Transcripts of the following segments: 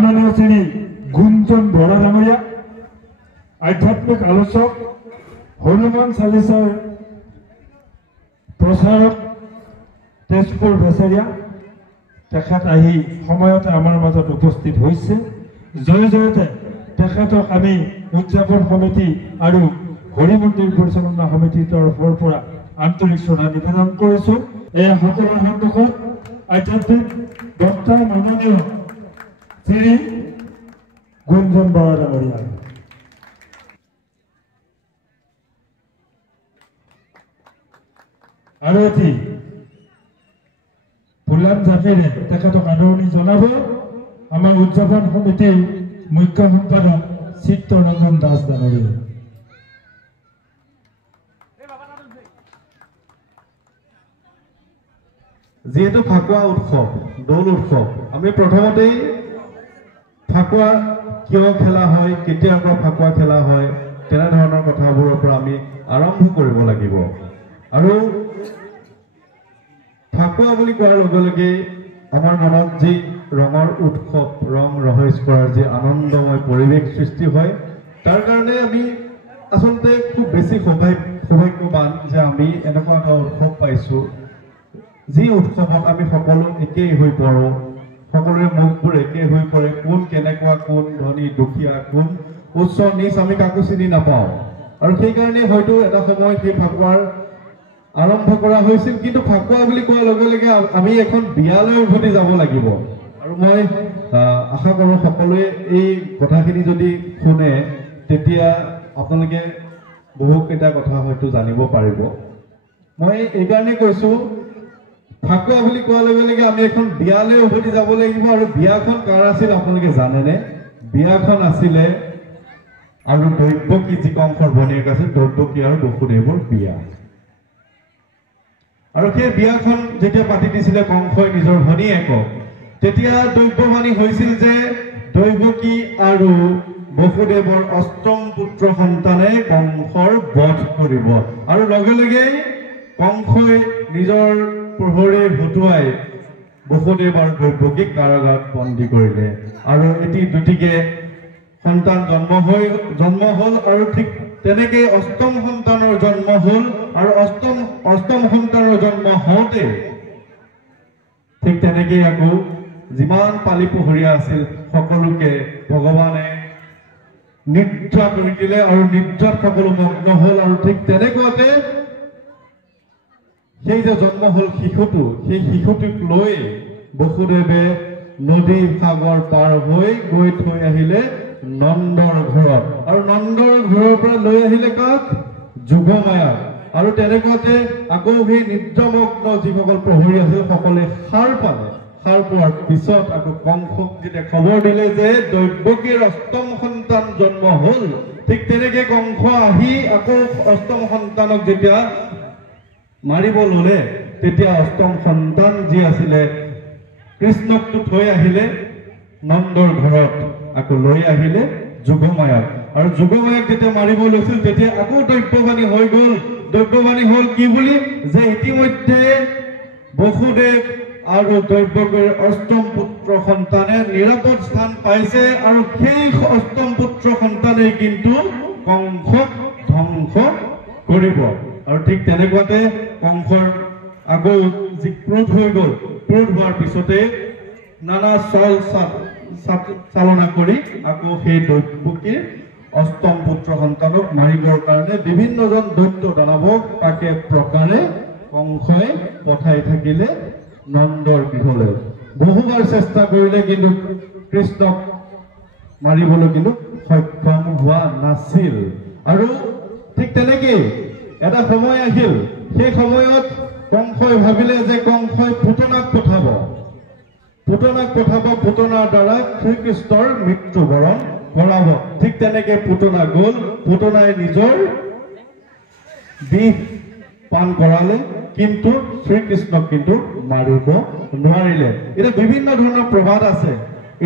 মাননীয় শ্ৰী গুঞ্জন বড়া ডাঙৰিয়া, আধ্যাত্মিক আলোচক, হনুমান চালিচাৰ প্ৰচাৰক তেজপুৰ বেচেৰিয়া, তেখেত আহি সময়তে আমাৰ মাজত উপস্থিত হৈছে। জয় জয়তে তেখেতক আমি উদযাপন সমিতি আৰু হৰি মন্দিৰ পৰিচালনা সমিতিৰ তৰফৰ পৰা আন্তৰিক শ্ৰদ্ধা নিবেদন কৰিছোঁ। এই সকলৰ সন্মুখত আধ্যাত্মিক বক্তা মাননীয় শ্ৰী গুঞ্জন বৰা ডাঙৰীয়া। আৰু এটি ফুলাম জাতিৰে তেখেতক আদৰণি জনাব আমাৰ উদযাপন সমিতিৰ মুখ্য সম্পাদক চিত্তৰঞ্জন দাস ডাঙৰীয়া। যেহেতু ফাকুৱা উৎসৱ, দৌল উৎসৱ, আমি প্ৰথমতেই ফাকুৱা কিয় খেলা হয়, কেতিয়াৰ পৰা ফাকুৱা খেলা হয়, তেনেধৰণৰ কথাবোৰৰ পৰা আমি আৰম্ভ কৰিব লাগিব। আৰু ফাকুৱা বুলি কোৱাৰ লগে লগে আমাৰ মনত যি ৰঙৰ উৎসৱ, ৰং ৰহইচ কৰাৰ যি আনন্দময় পৰিৱেশ সৃষ্টি হয়, তাৰ কাৰণে আমি আচলতে খুব বেছি সৌভাগ্যৱান যে আমি এনেকুৱা এটা উৎসৱ পাইছোঁ, যি উৎসৱত আমি সকলো একেই হৈ পৰোঁ, সকলোৰে মুখবোৰ একে হৈ পৰে, কোন কেনেকুৱা, কোন ধনী দুখীয়া, কোন উচ্চ নিচ আমি কাকো চিনি নাপাওঁ। আৰু সেইকাৰণে হয়তো এটা সময় সেই ফাকুৱাৰ আৰম্ভ কৰা হৈছিল। কিন্তু ফাকুৱা বুলি কোৱাৰ লগে লগে আমি এখন বিয়ালৈ উভতি যাব লাগিব। আৰু মই আশা কৰোঁ সকলোৱে এই কথাখিনি যদি শুনে তেতিয়া আপোনালোকে বহুকেইটা কথা হয়তো জানিব পাৰিব। মই এইকাৰণে কৈছোঁ, ফাকুৱা বুলি কোৱাৰ লগে লগে আমি এখন বিয়ালৈ উভতি যাব লাগিব। আৰু বিয়াখন কাৰ আছিল আপোনালোকে জানেনে? বিয়াখন আছিলে আৰু দৈৱকী যি কংসৰ ভনীয়েক আছিল, দৈৱকী আৰু বসুদেৱৰ বিয়া। আৰু সেই বিয়াখন যেতিয়া পাতি দিছিলে কংসই নিজৰ ভনীয়েকক, তেতিয়া দৈৱবাণী হৈছিল যে দৈৱকী আৰু বসুদেৱৰ অষ্টম পুত্ৰ সন্তানে কংসৰ বধ কৰিব। আৰু লগে লগেই কংসই নিজৰ প্ৰহৰী হতুৱাই বসুদেৱ আৰু দৈৱকীক কাৰাগাৰত বন্দী কৰিলে। আৰু এটি দুটিকে সন্তান জন্ম হ'ল। আৰু ঠিক তেনেকৈ অষ্টম সন্তানৰ জন্ম হ'ল। আৰু অষ্টম সন্তানৰ জন্ম হওঁতে ঠিক তেনেকেই আকৌ যিমান পালি পোহৰীয়া আছিল সকলোকে ভগৱানে নিদ্ৰা কৰি দিলে আৰু নিদ্ৰাত সকলো মগ্ন হ'ল। আৰু ঠিক তেনেকুৱাতে সেই যে জন্ম হ'ল শিশুটো, সেই শিশুটোক লৈ বসুদেৱে নদী সাগৰ পাৰ হৈ গৈ থৈ আহিলে নন্দৰ ঘৰত। আৰু নন্দৰ ঘৰৰ পৰা লৈ আহিলে কাক? যোগমায়াক। আৰু তেনেকুৱাতে আকৌ সেই নিদ্ৰামগ্ন যিসকল প্ৰহৰী আছিল সকলে সাৰ পালে। সাৰ পোৱাৰ পিছত আকৌ কংসক যেতিয়া খবৰ দিলে যে দৈৱকীৰ অষ্টম সন্তান জন্ম হ'ল, ঠিক তেনেকে কংস আহি আকৌ অষ্টম সন্তানক যেতিয়া মাৰিব ললে, তেতিয়া অষ্টম সন্তান যি আছিলে কৃষ্ণকটো থৈ আহিলে নন্দৰ ঘৰত, আকৌ লৈ আহিলে যোগমায়াক। আৰু যোগমায়াক যেতিয়া মাৰিব লৈছিল তেতিয়া আকৌ দৈৱবাণী হৈ গ'ল। দৈৱবাণী হ'ল কি বুলি? যে ইতিমধ্যে বসুদেৱ আৰু দৈৱকীৰ অষ্টম পুত্ৰ সন্তানে নিৰাপদ স্থান পাইছে। আৰু সেই অষ্টম পুত্ৰ সন্তানে কিন্তু কংসক ধ্বংস কৰিব। আৰু ঠিক তেনেকুৱাতে কংসৰ আকৌ যি ক্ৰোধ হৈ গ'ল, ক্ৰোধ হোৱাৰ পিছতে নানা চালনা কৰি আকৌ সেই দৈৱকীৰ অষ্টম পুত্ৰ সন্তানক মাৰিবৰ কাৰণে বিভিন্নজন দৈত্য দানৱক তাকে প্ৰকাৰে কংসই পঠাই থাকিলে নন্দৰ গৃহলৈ। বহুবাৰ চেষ্টা কৰিলে কিন্তু কৃষ্ণক মাৰিবলৈ কিন্তু সক্ষম হোৱা নাছিল। আৰু ঠিক তেনেকেই এটা সময় আহিল, সেই সময়ত কংসই ভাবিলে যে কংসই পুতনাক পঠাব। পুতনাৰ দ্বাৰা শ্ৰীকৃষ্ণৰ মৃত্যুবৰণ কৰাব। ঠিক তেনেকে পুতনা গ'ল। পুতনাই নিজৰ বিষ পান কৰালে, কিন্তু শ্ৰীকৃষ্ণক কিন্তু মাৰিব নোৱাৰিলে। এতিয়া বিভিন্ন ধৰণৰ প্ৰবাদ আছে।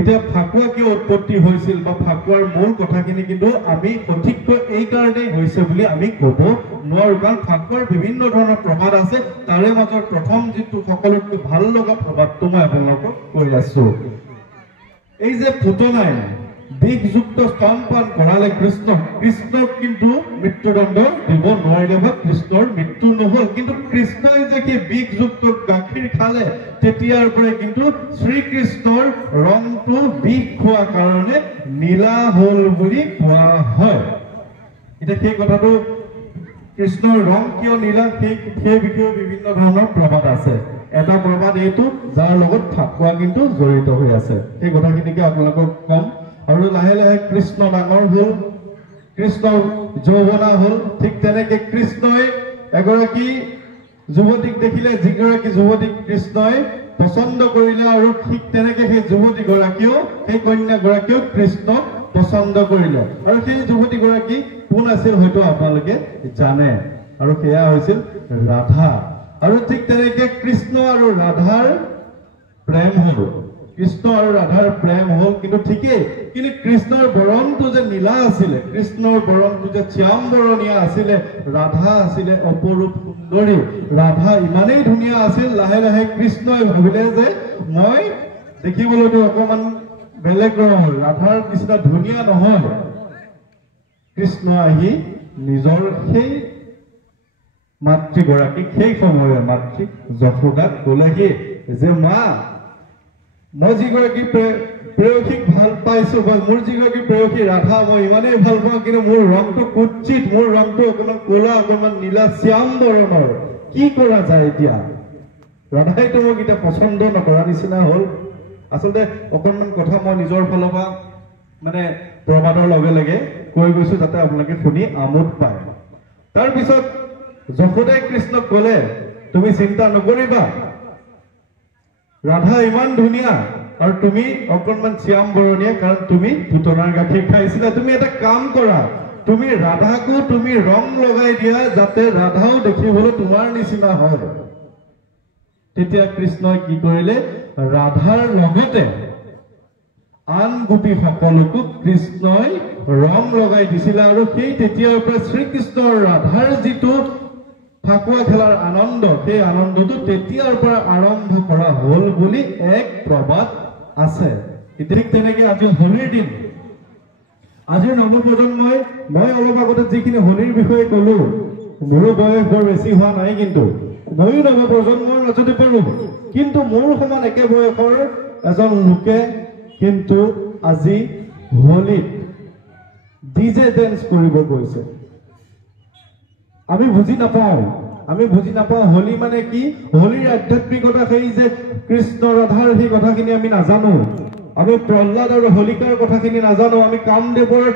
এতিয়া ফাকুৱা কিয় উৎপত্তি হৈছিল বা ফাকুৱাৰ মূল কথাখিনি কিন্তু আমি সঠিককৈ এই কাৰণেই হৈছে বুলি আমি ক'ব নোৱাৰো। কাৰণ ফাকুৱাৰ বিভিন্ন ধৰণৰ প্ৰবাদ আছে। তাৰে মাজত প্ৰথম যিটো সকলোতকৈ ভাল লগা প্ৰবাদটো মই আপোনালোকক কৈ আছো। এই যে পুতনাই বিষযুক্ত স্তনপান কৰালে কৃষ্ণক কিন্তু মৃত্যুদণ্ড দিব নোৱাৰিলে বা কৃষ্ণৰ মৃত্যু নহল, কিন্তু কৃষ্ণই যে কি বিষযুক্ত গাখীৰ খালে তেতিয়াৰ পৰাই কিন্তু শ্ৰীকৃষ্ণৰ ৰংটো বিষ খোৱা কাৰণে নীলা হল বুলি কোৱা হয়। এতিয়া সেই কথাটো কৃষ্ণৰ ৰং কিয় নীলা সেই বিষয়ে বিভিন্ন ধৰণৰ প্ৰবাদ আছে। এটা প্ৰবাদ এইটো যাৰ লগত ফাকুৱা কিন্তু জড়িত হৈ আছে, সেই কথাখিনিকে আপোনালোকক কম। আৰু লাহে লাহে কৃষ্ণ ডাঙৰ হল, কৃষ্ণ যৌৱনা হল। ঠিক তেনেকে কৃষ্ণই এগৰাকী যুৱতীক দেখিলে, যিগৰাকী যুৱতীক কৃষ্ণই পচন্দ কৰিলে, আৰু ঠিক তেনেকে সেই যুৱতীগৰাকীও সেই কন্যাগৰাকীও কৃষ্ণক পচন্দ কৰিলে। আৰু সেই যুৱতীগৰাকী কোন আছিল হয়তো আপোনালোকে জানে, আৰু সেয়া হৈছিল ৰাধা। আৰু ঠিক তেনেকে কৃষ্ণ আৰু ৰাধাৰ প্ৰেম হল, কৃষ্ণ আৰু ৰাধাৰ প্ৰেম হল। কিন্তু ঠিকেই, কিন্তু কৃষ্ণৰ বৰণটো যে নীলা আছিলে, কৃষ্ণৰ বৰণটো যে শ্যাম বৰণীয়া আছিলে, ৰাধা আছিলে অপৰূপ সুন্দৰী। ৰাধা ইমানেই ধুনীয়া আছিল, লাহে লাহে কৃষ্ণই ভাবিলে যে মই দেখিবলৈতো অকমান বেলেগ ৰঙৰ, ৰাধাৰ নিচিনা ধুনীয়া নহয়। কৃষ্ণ আহি নিজৰ সেই মাতৃগৰাকীক, সেই সময়ৰ মাতৃক যশোদাক কলেহি যে মা, মই যিগৰাকী প্ৰেয়সীক ভাল পাইছো, বা মোৰ যিগৰাকী প্ৰেয়সী ৰাধা মই ইমানেই ভাল পাওঁ, কিন্তু মোৰ ৰংটো কুৎসিত, মোৰ ৰংটো অকণমান ক'লা, অকণমান নীলা শ্যাম বৰণৰ, কি কৰা যায় এতিয়া? ৰাধাইতো মোক এতিয়া পচন্দ নকৰা নিচিনা হল। আচলতে অকণমান কথা মই নিজৰ ফালৰ পৰা মানে প্ৰবাদৰ লগে লগে কৈ গৈছো, যাতে আপোনালোকে শুনি আমোদ পায়। তাৰপিছত যশোদাই কৃষ্ণক কলে, তুমি চিন্তা নকৰিবা, ৰাধা ইমান ধুনীয়া আৰু তুমি অকণমান শ্যাম বৰণীয়া, কাৰণ তুমি পুতনাৰ গাখীৰ খাইছিলা। তুমি এটা কাম কৰা, তুমি ৰাধাকো তুমি ৰং লগাই দিয়া, যাতে ৰাধাও দেখিবলৈ তোমাৰ নিচিনা হয়। তেতিয়া কৃষ্ণই কি কৰিলে, ৰাধাৰ লগতে আন গোপী সকলোকো কৃষ্ণই ৰং লগাই দিছিলে। আৰু সেই তেতিয়াৰ পৰা শ্ৰীকৃষ্ণৰ ৰাধাৰ যিটো ফাকুৱা খেলাৰ আনন্দ, সেই আনন্দটো তেতিয়াৰ পৰা আৰম্ভ কৰা হল বুলি এক প্ৰবাদ আছে। ঠিক তেনেকে আজি হোলীৰ দিন, আজিৰ নৱপ্ৰজন্মই, মই অলপ আগতে যিখিনি হোলীৰ বিষয়ে কলো, মোৰো বয়স বৰ বেছি হোৱা নাই, কিন্তু ময়ো নৱপ্ৰজন্মৰ মাজতে পৰো। কিন্তু মোৰ সমান একে বয়সৰ এজন লোকে কিন্তু আজি হোলীত ডিজে ডেন্স কৰিব গৈছে। আমি বুজি নাপাওঁ হোলী মানে কি, হোলীৰ আধ্যাত্মিকতা সেই যে কৃষ্ণ ৰাধাৰ সেই কথাখিনি আমি নাজানো, আমি প্ৰহ্লাদ আৰু হোলিকাৰ কথাখিনি নাজানো, আমি কামদেৱৰ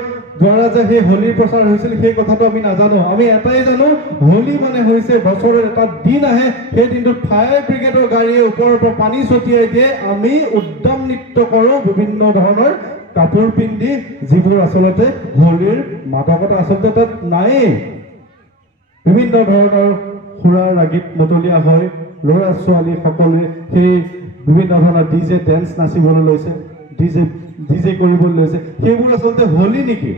দ্বাৰা যে সেই হোলীৰ প্ৰচাৰ হৈছিল সেই কথাটো আমি নাজানো। আমি এটাই জানো, হোলী মানে হৈছে বছৰৰ এটা দিন আহে, সেই দিনটোত ফায়াৰ ব্ৰিগেডৰ গাড়ীয়ে ওপৰৰ পৰা পানী ছটিয়াই দিয়ে, আমি উদ্যম নৃত্য কৰো বিভিন্ন ধৰণৰ কাপোৰ পিন্ধি, যিবোৰ আচলতে হোলীৰ মাদকতা আচলতে তাত নায়েই। বিভিন্ন ধৰণৰ সুৰাৰ ৰাগীত মতলীয়া হয়, ল'ৰা ছোৱালী সকলোৱে সেই বিভিন্ন ধৰণৰ ডিজে ডেন্স নাচিবলৈ লৈছে, ডিজে কৰিবলৈ লৈছে। সেইবোৰ আচলতে হোলী নেকি?